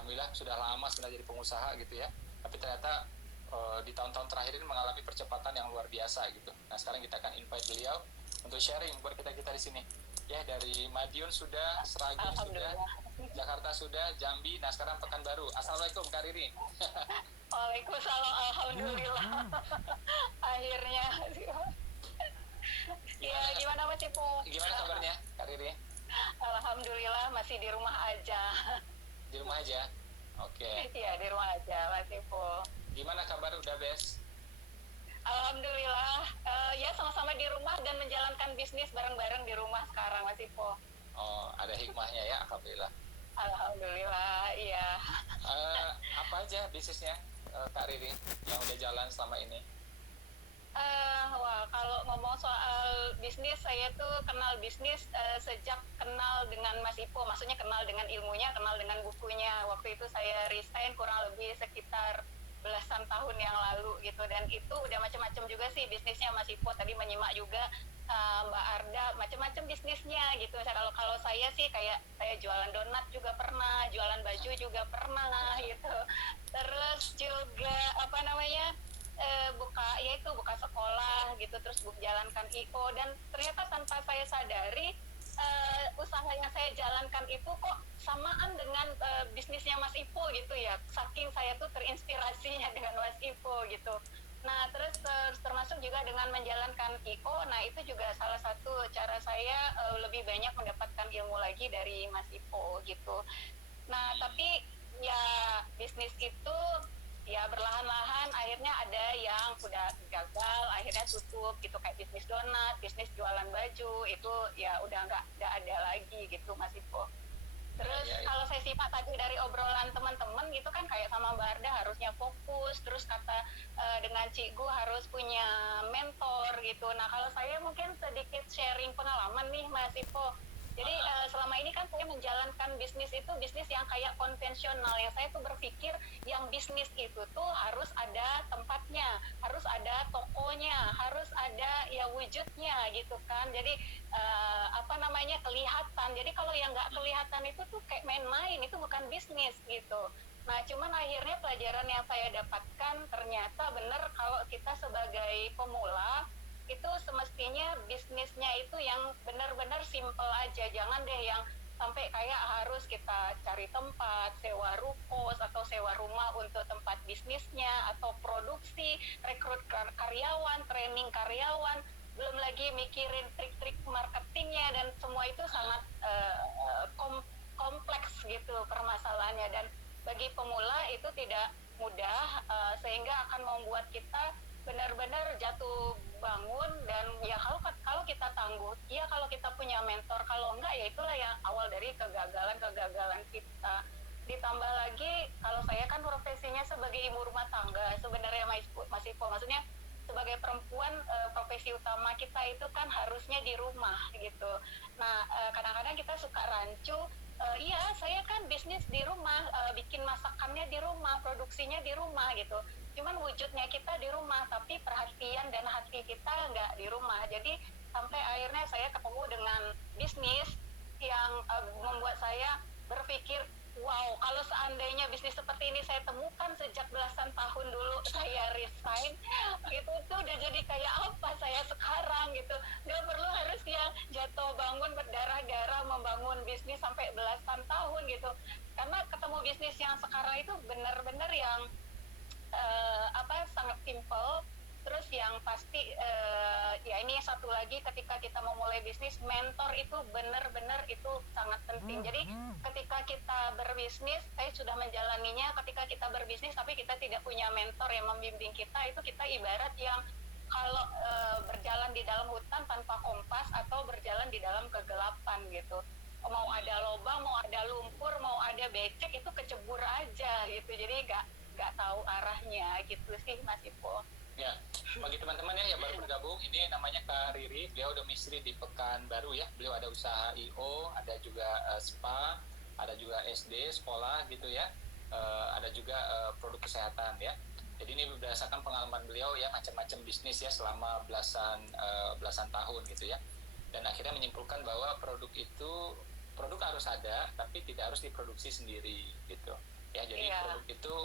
alhamdulillah sudah lama sebenarnya jadi pengusaha gitu ya, tapi ternyata di tahun-tahun terakhir ini mengalami percepatan yang luar biasa gitu. Nah sekarang kita akan invite beliau untuk sharing buat kita di sini. Ya dari Madiun sudah, Sragen sudah, Jakarta sudah, Jambi, nah sekarang Pekanbaru. Assalamualaikum Kak Riri. Waalaikumsalam, alhamdulillah. Akhirnya. Ya, gimana Mas Ipo? Gimana kabarnya Kak Riri? Alhamdulillah masih di rumah aja. Di rumah aja? Oke. Iya, di rumah aja Mas Ipo. Gimana kabar, udah beres? Alhamdulillah, ya sama-sama di rumah dan menjalankan bisnis bareng-bareng di rumah sekarang Mas Ipo. Oh, ada hikmahnya ya, alhamdulillah. Alhamdulillah, iya. Apa aja bisnisnya Kak Riri yang udah jalan selama ini? Wah, kalau ngomong soal bisnis, saya tuh kenal bisnis sejak kenal dengan Mas Ipo. Maksudnya kenal dengan ilmunya, kenal dengan bukunya. Waktu itu saya resign kurang lebih sekitar belasan tahun yang lalu gitu. Dan itu udah macam-macam juga sih bisnisnya Mas Ipo. Tadi menyimak juga Mbak Arda, macam-macam bisnisnya gitu. Kalau saya sih kayak saya jualan donat juga pernah, jualan baju juga pernah gitu. Terus juga apa namanya? buka sekolah gitu, terus jalankan IO, dan ternyata tanpa saya sadari usaha yang saya jalankan itu kok samaan dengan bisnisnya Mas Ipo gitu ya, saking saya tuh terinspirasinya dengan Mas Ipo gitu. Nah terus termasuk juga dengan menjalankan IO, nah itu juga salah satu cara saya lebih banyak mendapatkan ilmu lagi dari Mas Ipo gitu. Nah tapi ya bisnis itu ya berlahan-lahan akhirnya ada yang udah gagal, akhirnya tutup gitu, kayak bisnis donat, bisnis jualan baju itu ya udah nggak ada lagi gitu Mas Ipo. Terus kalau saya simak tadi dari obrolan teman-teman gitu kan, kayak sama Mbak Arda harusnya fokus, terus kata dengan Cikgu harus punya mentor gitu. Nah kalau saya mungkin sedikit sharing pengalaman nih Mas Ipo. Jadi selama ini kan saya menjalankan bisnis itu bisnis yang kayak konvensional, yang saya tuh berpikir yang bisnis itu tuh harus ada tempatnya, harus ada tokonya, harus ada ya wujudnya gitu kan. Jadi apa namanya, kelihatan. Jadi kalau yang nggak kelihatan itu tuh kayak main-main, itu bukan bisnis gitu. Nah cuman akhirnya pelajaran yang saya dapatkan ternyata benar, kalau kita sebagai pemula itu semestinya bisnisnya itu yang benar-benar simple aja, jangan deh yang sampai kayak harus kita cari tempat, sewa ruko atau sewa rumah untuk tempat bisnisnya, atau produksi, rekrut karyawan, training karyawan, belum lagi mikirin trik-trik marketingnya, dan semua itu sangat kompleks gitu permasalahannya, dan bagi pemula itu tidak mudah, sehingga akan membuat kita benar-benar jatuh bangun. Dan ya kalau kita tangguh, ya kalau kita punya mentor, kalau enggak ya itulah yang awal dari kegagalan kita. Ditambah lagi kalau saya kan profesinya sebagai ibu rumah tangga sebenarnya Mas Ipo, maksudnya sebagai perempuan profesi utama kita itu kan harusnya di rumah gitu. Nah kadang-kadang kita suka rancu, iya saya kan bisnis di rumah, bikin masakannya di rumah, produksinya di rumah gitu, cuman wujudnya kita di rumah, tapi perhatian dan hati kita nggak di rumah. Jadi sampai akhirnya saya ketemu dengan bisnis yang membuat saya berpikir, wow, kalau seandainya bisnis seperti ini saya temukan sejak belasan tahun dulu saya resign, itu tuh udah jadi kayak apa saya sekarang gitu. Nggak perlu harus yang jatuh bangun berdarah-darah membangun bisnis sampai belasan tahun gitu, karena ketemu bisnis yang sekarang itu benar-benar yang sangat simple. Terus yang pasti ya ini satu lagi, ketika kita mau mulai bisnis, mentor itu benar-benar itu sangat penting. Jadi ketika kita berbisnis, saya sudah menjalaninya, ketika kita berbisnis tapi kita tidak punya mentor yang membimbing kita, itu kita ibarat yang kalau berjalan di dalam hutan tanpa kompas, atau berjalan di dalam kegelapan gitu. Mau ada lubang, mau ada lumpur, mau ada becek, itu kecebur aja gitu. Jadi nggak tahu arahnya gitu sih Mas Ipo. Ya, bagi teman-teman ya yang baru bergabung, ini namanya Kak Riri, beliau domisili di Pekanbaru ya. Beliau ada usaha IO, ada juga spa, ada juga SD, sekolah gitu ya, ada juga produk kesehatan ya. Jadi ini berdasarkan pengalaman beliau ya, macam-macam bisnis ya selama belasan tahun gitu ya. Dan akhirnya menyimpulkan bahwa produk harus ada, tapi tidak harus diproduksi sendiri gitu. ya. Jadi Iya. produk itu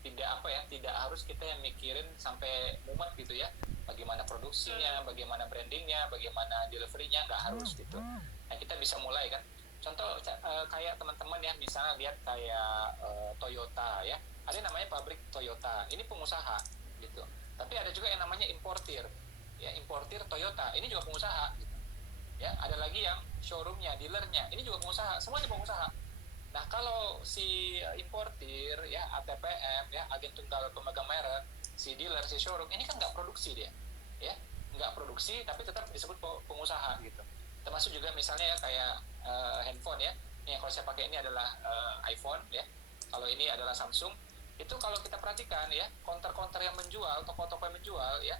tidak apa ya, tidak harus kita yang mikirin sampai mumet gitu ya, bagaimana produksinya, bagaimana brandingnya, bagaimana deliverynya, nggak harus gitu. Nah kita bisa mulai kan, contoh kayak teman-teman ya, misalnya lihat kayak Toyota ya, ada yang namanya pabrik Toyota, ini pengusaha gitu. Tapi ada juga yang namanya importir ya, importir Toyota, ini juga pengusaha gitu. Ya ada lagi yang showroomnya, dealernya, ini juga pengusaha, semuanya pengusaha. Nah kalau si importir ya, ATPM ya, agen tunggal pemegang merek, si dealer, si showroom, ini kan nggak produksi dia, ya nggak produksi tapi tetap disebut pengusaha gitu. Termasuk juga misalnya ya kayak handphone ya, yang kalau saya pakai ini adalah iPhone ya, kalau ini adalah Samsung. Itu kalau kita perhatikan ya, counter-counter yang menjual, toko-toko yang menjual ya,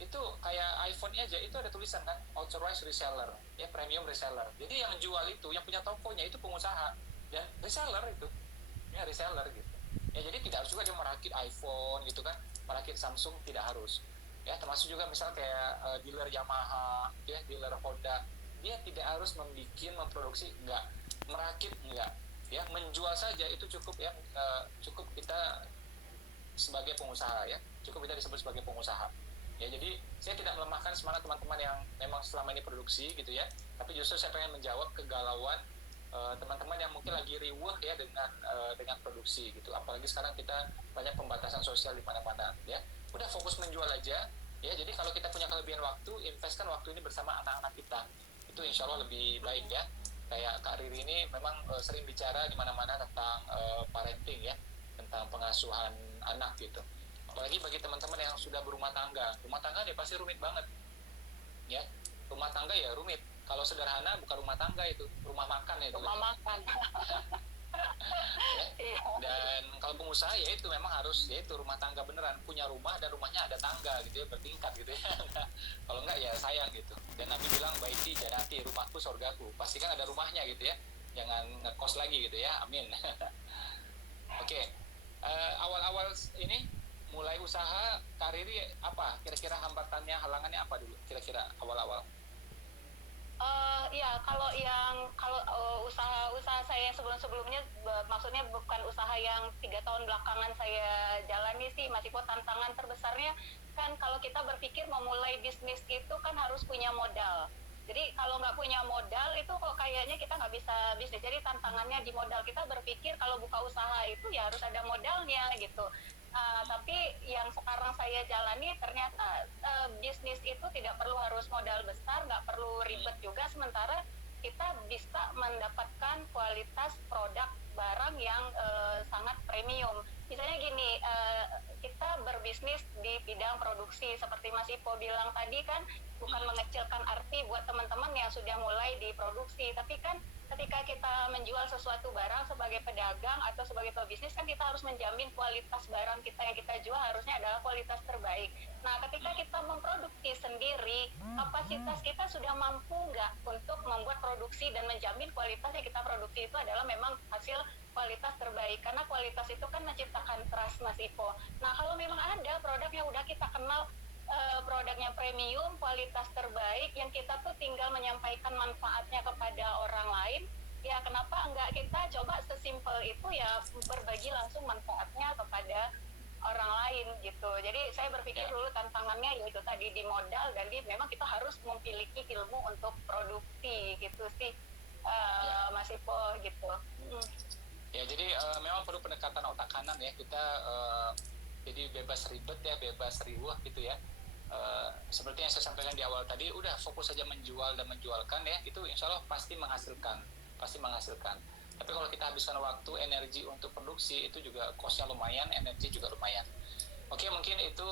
itu kayak iPhone aja itu ada tulisan kan, authorized reseller ya, premium reseller. Jadi yang jual itu, yang punya tokonya itu pengusaha ya, reseller itu ya, reseller gitu ya. Jadi tidak harus juga dia merakit iPhone gitu kan, merakit Samsung, tidak harus ya. Termasuk juga misal kayak dealer Yamaha gitu ya, dealer Honda, dia tidak harus memproduksi, enggak, merakit enggak ya, menjual saja itu cukup ya. Cukup kita sebagai pengusaha ya, cukup kita disebut sebagai pengusaha ya. Jadi saya tidak melemahkan semangat teman-teman yang memang selama ini produksi gitu ya, tapi justru saya pengen menjawab kegalauan teman-teman yang mungkin lagi riuh ya dengan produksi gitu. Apalagi sekarang kita banyak pembatasan sosial di mana-mana ya. Udah fokus menjual aja ya. Jadi kalau kita punya kelebihan waktu, investkan waktu ini bersama anak-anak kita, itu insya Allah lebih baik ya. Kayak Kak Riri ini memang sering bicara di mana-mana tentang parenting ya, tentang pengasuhan anak gitu. Apalagi bagi teman-teman yang sudah berumah tangga dia pasti rumit banget ya. Rumah tangga ya rumit. Kalau sederhana bukan rumah tangga, itu rumah makan itu. Rumah makan. Ya. Dan kalau pengusaha ya itu memang harus ya itu rumah tangga beneran, punya rumah dan rumahnya ada tangga gitu ya, bertingkat gitu ya. Kalau enggak ya sayang gitu. Dan Nabi bilang baiti janati, rumahku sorgaku, pastikan ada rumahnya gitu ya, jangan ngekos lagi gitu ya, amin. Oke. Awal-awal ini mulai usaha Riri apa kira-kira hambatannya, halangannya apa dulu kira-kira awal-awal? Ya kalau usaha-usaha saya sebelum-sebelumnya, maksudnya bukan usaha yang 3 tahun belakangan saya jalani sih, masih kok tantangan terbesarnya kan kalau kita berpikir memulai bisnis itu kan harus punya modal. Jadi kalau nggak punya modal itu kok kayaknya kita nggak bisa bisnis. Jadi tantangannya di modal, kita berpikir kalau buka usaha itu ya harus ada modalnya gitu. Tapi yang sekarang saya jalani ternyata bisnis itu tidak perlu harus modal besar, nggak perlu ribet juga, sementara kita bisa mendapatkan kualitas produk barang yang sangat premium. Misalnya gini, kita berbisnis di bidang produksi seperti Mas Ipo bilang tadi kan, bukan mengecilkan arti buat teman-teman yang sudah mulai di produksi, tapi kan ketika kita menjual sesuatu barang sebagai pedagang atau sebagai pebisnis kan kita harus menjamin kualitas barang kita yang kita jual harusnya adalah kualitas terbaik. Nah ketika kita memproduksi sendiri, kapasitas kita sudah mampu nggak untuk membuat produksi dan menjamin kualitas yang kita produksi itu adalah memang hasil kualitas terbaik, karena kualitas itu kan menciptakan trust Mas Ipo. Nah kalau memang ada produk yang udah kita kenal produknya premium, kualitas terbaik, yang kita tuh tinggal menyampaikan manfaatnya kepada orang lain, ya kenapa enggak kita coba sesimpel itu ya, berbagi langsung manfaatnya kepada orang lain gitu. Jadi saya berpikir dulu tantangannya yaitu tadi di modal, dan memang kita harus memiliki ilmu untuk produksi gitu sih, Mas Ipo gitu. Ya jadi memang perlu pendekatan otak kanan ya, kita jadi bebas ribet ya, bebas riuh gitu ya. Seperti yang saya sampaikan di awal tadi, udah fokus saja menjual dan menjualkan ya, itu insya Allah pasti menghasilkan, pasti menghasilkan. Tapi kalau kita habiskan waktu, energi untuk produksi, itu juga cost-nya lumayan, energi juga lumayan. Oke, mungkin itu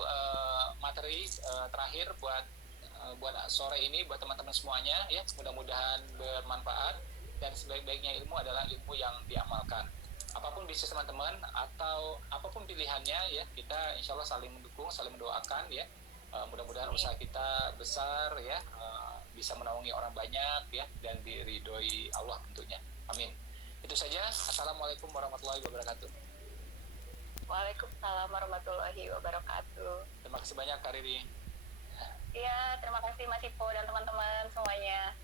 materi terakhir buat sore ini, buat teman-teman semuanya ya. Mudah-mudahan bermanfaat, dan sebaik-baiknya ilmu adalah ilmu yang diamalkan. Apapun bisnis teman-teman atau apapun pilihannya ya, kita insya Allah saling mendukung, saling mendoakan ya. Mudah-mudahan usaha kita besar ya, bisa menaungi orang banyak ya, dan diridhoi Allah tentunya. Amin. Itu saja. Assalamualaikum warahmatullahi wabarakatuh. Waalaikumsalam warahmatullahi wabarakatuh. Terima kasih banyak Kak Riri. Iya, terima kasih Mas Ipo dan teman-teman semuanya.